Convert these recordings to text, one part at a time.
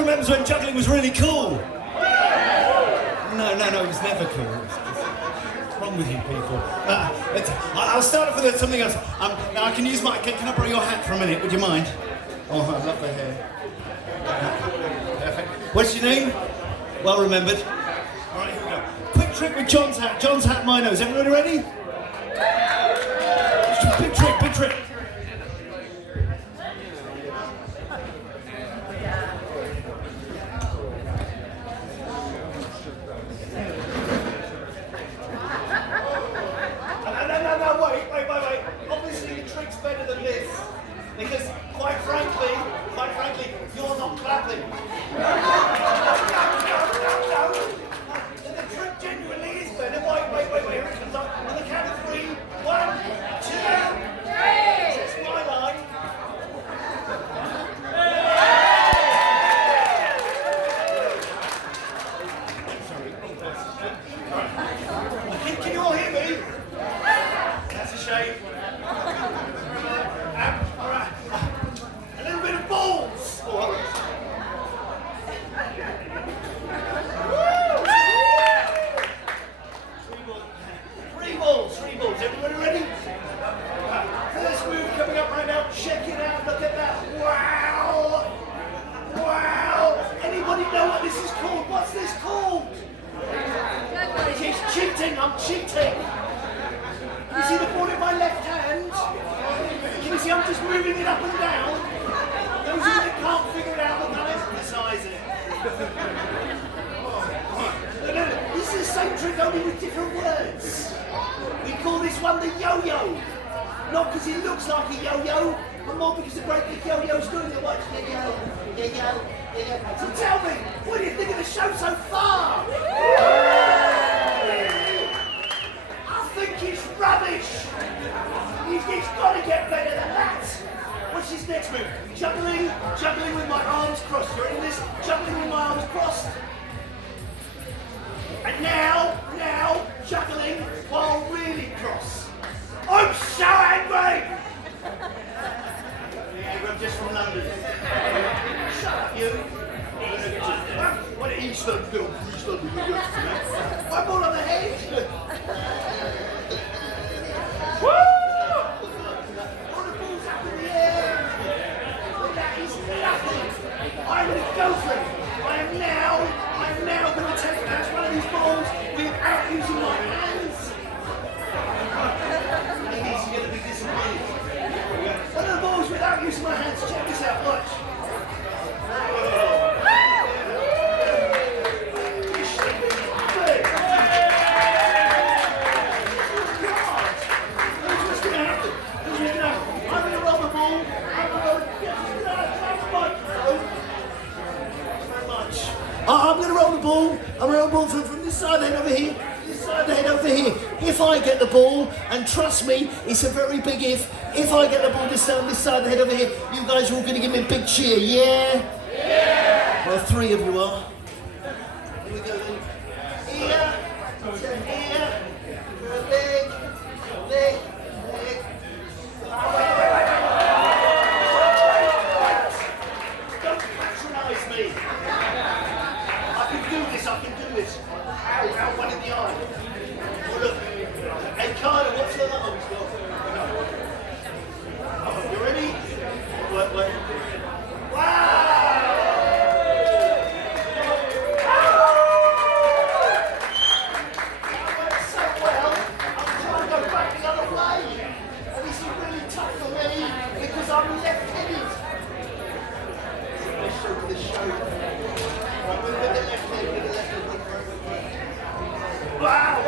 remembers when juggling was really cool? No, it was never cool. What's wrong with you people? I'll start off with something else. Now I can use my... Can I borrow your hat for a minute? Would you mind? Oh, I love the hair. Perfect. What's your name? Well remembered. All right, here we go. Quick trick with John's hat. John's hat, my nose. Everybody ready? Big trick, big trick. No, wait. Obviously the trick's better than this. Because, quite frankly, you're not clapping. No. The trick genuinely is better. Wait. Here it comes up. On the count of 3. 1, 2, 3. It's my line. Sorry. Can you all hear me? That's a shame. Alright. A little bit of balls. Three balls. Everybody ready? First move coming up right now. Check it out. Look at that. Wow. Anybody know what this is called? What's this called? It is cheating. I'm cheating. You see the ball in my left hand? Can you see I'm just moving it up and down? Those of you that can't figure it out, look, I'll emphasise it. No. This is the same trick only with different words. We call this one the yo-yo. Not because it looks like a yo-yo, but more because the great big yo-yo's doing it. Watch, yo-yo. So tell me, what do you think of the show so far? It's rubbish! It's got to get better than that! What's his next move? Juggling with my arms crossed. You ready this? Juggling with my arms crossed. And now, juggling while really cross. I'm so angry! Yeah, I'm just from London. Shut up, you. What did East London do? I'm all on the head. Woo! All the balls up in the air. But that is nothing. I'm going to go for it. I am now going to take one of these balls without using my hands. Ladies, you're going to be disappointed. One of the balls without using my hands. Check this out. Watch. I'm going to roll the ball. I'm going to roll the ball from this side head over here. This side head over here. If I get the ball, and trust me, it's a very big if I get the ball this side head over here, you guys are all going to give me a big cheer, yeah? Yeah! Well, 3 of you are. Here we go then. Here, to here, leg. Don't patronise me. I can do this. Ow, one in the eye. Oh, look. Hey, Carter, what's the other one? Oh, you ready? Wait. Wow! That went so well, I'm trying to go back the other way. And this is really tough for me because I'm left-handed. Let's show the show. Right, with the left hand. Wow!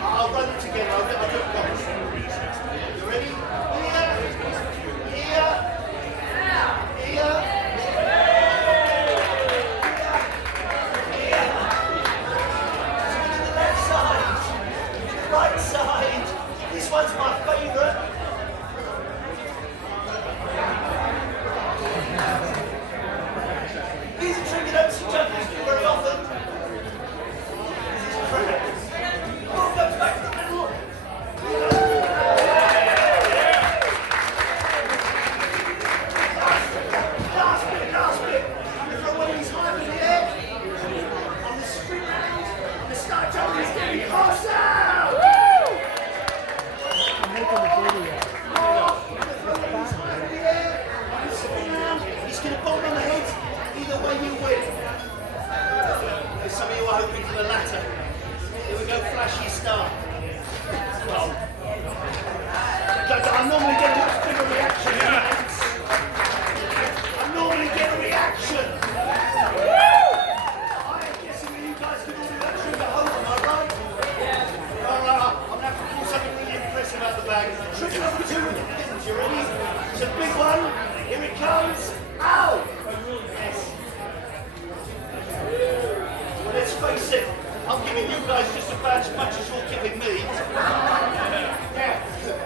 I'll run it together. I'll do it once. You ready? Here. To the left side, to the right side. This one's my favourite. get a bolt on the head. Either way you win. Some of you are hoping for the latter. Here we go, flashy start. Well, I normally get a much bigger reaction. I normally get a reaction. I am guessing that you guys can all do that trick at home, am I right? Alright, I'm going to have to pull something really impressive out of the bag. Trick number 2 with the pins, you ready? It's a big one. Here it comes. Ow! Yes. Well, let's face it. I'm giving you guys just about as much as you're giving me. Yeah.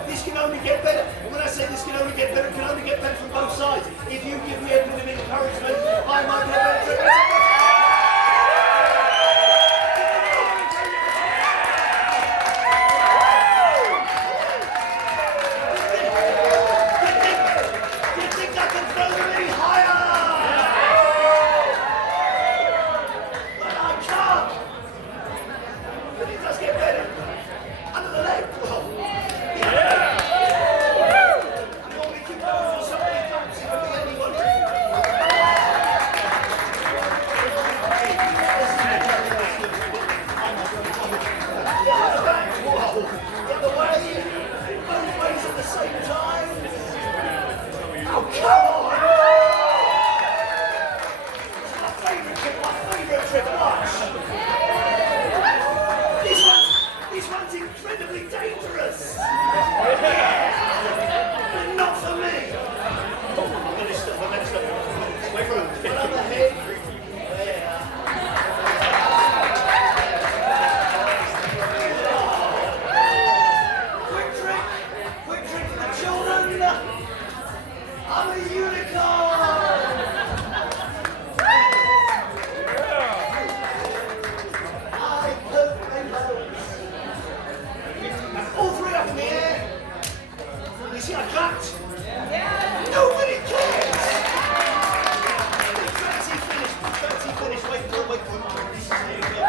This can only get better. And when I say this can only get better, it can only get better from both sides. If you give me a bit of encouragement, I might get better. You think I can throw them any higher? But I can't. But it does get better. Under the leg. This one's incredibly dangerous. But not for me. I'm going to stop. Wait for him. Put on the head. Quick trick for the children. I'm a unicorn. All three up in the air. You see I clapped? Yeah. Nobody cares. Fancy finish. Wait for it. This is here we go.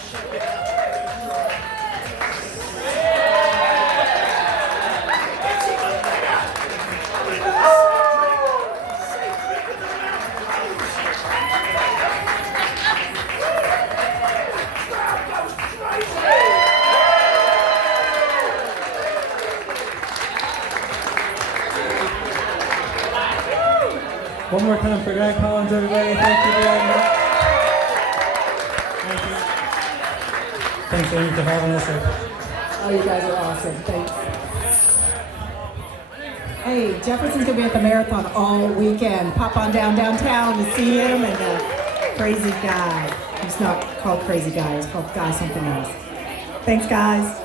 Shake it up. It's even better. I'm going to do the same trick with the mouth closed. Crowd goes crazy. One more time for Guy Collins, everybody. Thank you very much. Thank you. Thanks, Amy, for having us. Oh, you guys are awesome. Thanks. Hey, Jefferson's going to be at the marathon all weekend. Pop on downtown to see him and Crazy Guy. He's not called Crazy Guy. He's called Guy something else. Thanks, guys.